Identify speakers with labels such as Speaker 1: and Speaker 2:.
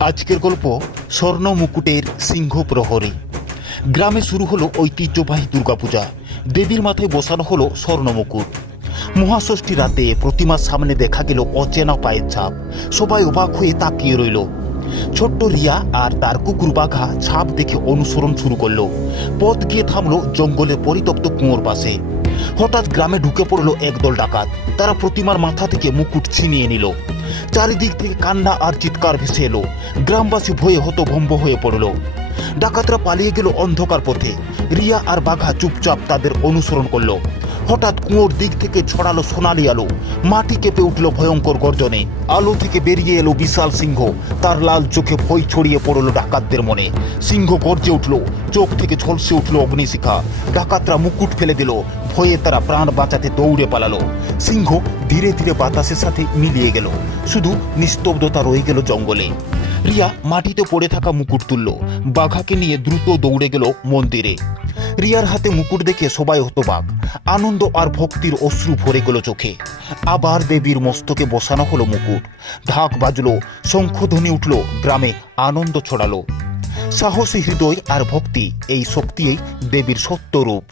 Speaker 1: আজকের গল্প স্বর্ণ মুকুটের সিংহ প্রহরী। গ্রামে শুরু হলো ঐতিহ্যবাহী দুর্গাপূজা। দেবীর মাথায় বসানো হলো স্বর্ণ মুকুট। মহাষষ্ঠী রাতে প্রতিমার সামনে দেখা গেল অচেনা পায়ের ছাপ। সবাই অবাক হয়ে তাকিয়ে রইল। ছোট্ট রিয়া আর তার কুকুর বাঘা ছাপ দেখে অনুসরণ শুরু করল। পথ গিয়ে থামলো জঙ্গলের পরিত্যক্ত কুয়োর পাশে। হঠাৎ গ্রামে ঢুকে পড়ল একদল ডাকাত। তারা প্রতিমার মাথা থেকে মুকুট ছিনিয়ে নিল। চারিদিক থেকে কান্না আর চিৎকার ভেসে এলো। গ্রামবাসী ভয়ে হতভম্ব হয়ে পড়ল। ডাকাতরা পালিয়ে গেল অন্ধকার পথে। রিয়া আর বাঘা চুপচাপ তাদের অনুসরণ করল। হঠাৎ কুয়োর দিক থেকে ছড়ালো সোনালি আলো। মাটি কেঁপে উঠল ভয়ঙ্কর গর্জনে। আলো থেকে বেরিয়ে এলো বিশাল সিংহ। তার লাল চোখে ভয় ছড়িয়ে পড়ল ডাকাতদের মনে। সিংহ গর্জে উঠল। চোখ থেকে ঝলসে উঠল অগ্নিশিখা। ডাকাতরা মুকুট ফেলে দিল। ভয়ে তারা প্রাণ বাঁচাতে দৌড়ে পালালো। সিংহ ধীরে ধীরে বাতাসের সাথে মিলিয়ে গেল। শুধু নিস্তব্ধতা রয়ে গেল জঙ্গলে। রিয়া মাটিতে পড়ে থাকা মুকুট তুলল। বাঘাকে নিয়ে দ্রুত দৌড়ে গেল মন্দিরে। রিয়ার হাতে মুকুট দেখে সবাই হতবাক। আনন্দ আর ভক্তির অশ্রু ভরে গেল চোখে। আবার দেবীর মস্তকে বসানো হলো মুকুট। ঢাক বাজলো, শঙ্খধ্বনি উঠল, গ্রামে আনন্দ ছড়ালো। সাহসী হৃদয় আর ভক্তি, এই শক্তিই দেবীর সত্য রূপ।